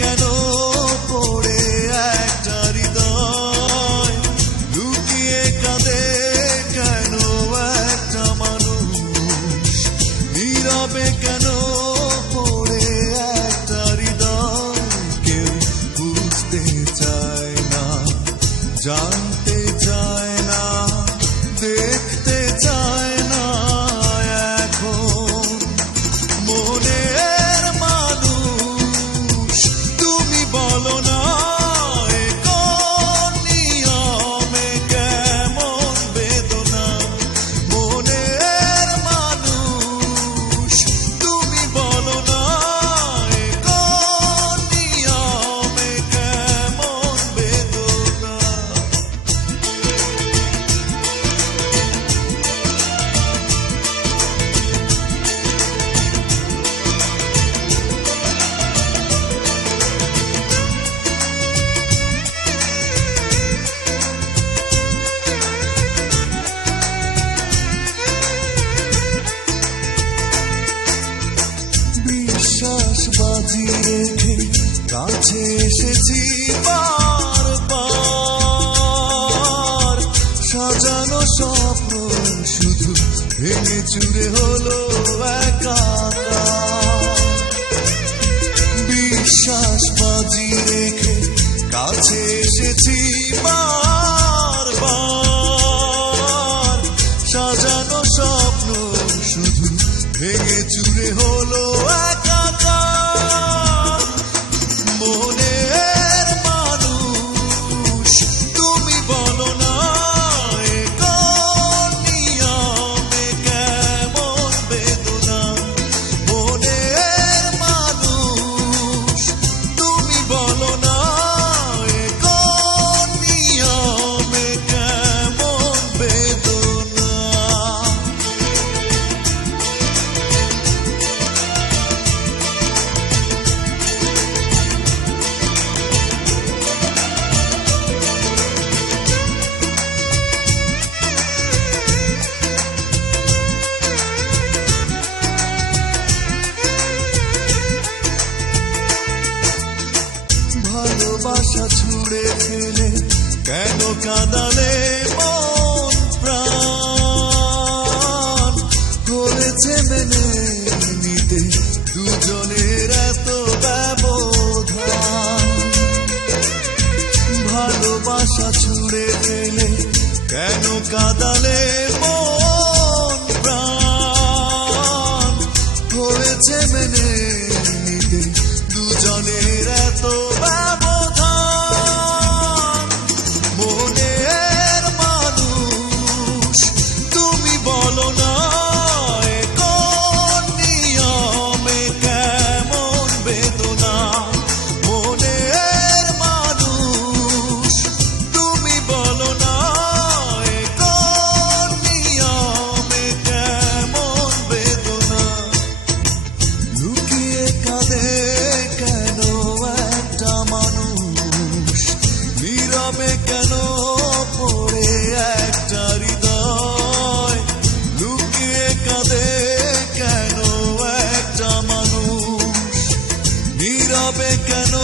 কেন পড়ে একটা হৃদয়, লুকিয়ে কাঁদে কেন একটা মানুষ, নীরবে কেন পড়ে একটা হৃদয়, কেউ বুঝতে চায় না, জানতে চায় না, দেখতে চায় না এখন মনের মানুষ। তুমি বলো না এ কোন নিয়মে কেমন বেদনা, মনের মানুষ। তুমি বলো না এ কোন নিয়মে কেমন বেদনা। বিশ্বাস বাজি রেখে কাছে এসেছি বারবার, সাজানো স্বপ্ন শুধু ভেঙে চুরে হলো একাকার। বিশ্বাস বাজি রেখে কাছে এসেছি বারবার, সাজানো স্বপ্ন শুধু ভেঙে চুরে হলো একাকার মনের মানুষ। তুমি বলো না এ কোন নিয়মে কেমন বেদনা, মনের মানুষ। তুমি বলো না এ কোন নিয়মে কেমন বেদনা। ভালোবাসা ছুড়ে ফেলে কেন কাঁদালে মন প্রাণ, হয়েছে মেনে নিতে দুজনের এত ব্যবধান। ভালোবাসা ছুড়ে ফেলে কেন কাঁদালে মন প্রাণ, হয়েছে মেনে নিতে দুজনের এত ব্যবধান মনের মানুষ। তুমি বলো না এ কোন নিয়মে কেমন বেদনা, মনের মানুষ। তুমি বলো না এ কোন নিয়মে কেমন বেদনা, লুকিয়ে কাঁদে কেন একটা মানুষ, নীরবে কেন পড়ে একটা হৃদয়, লুকিয়ে কাঁদে কেন একটা মানুষ, নীরবে কেন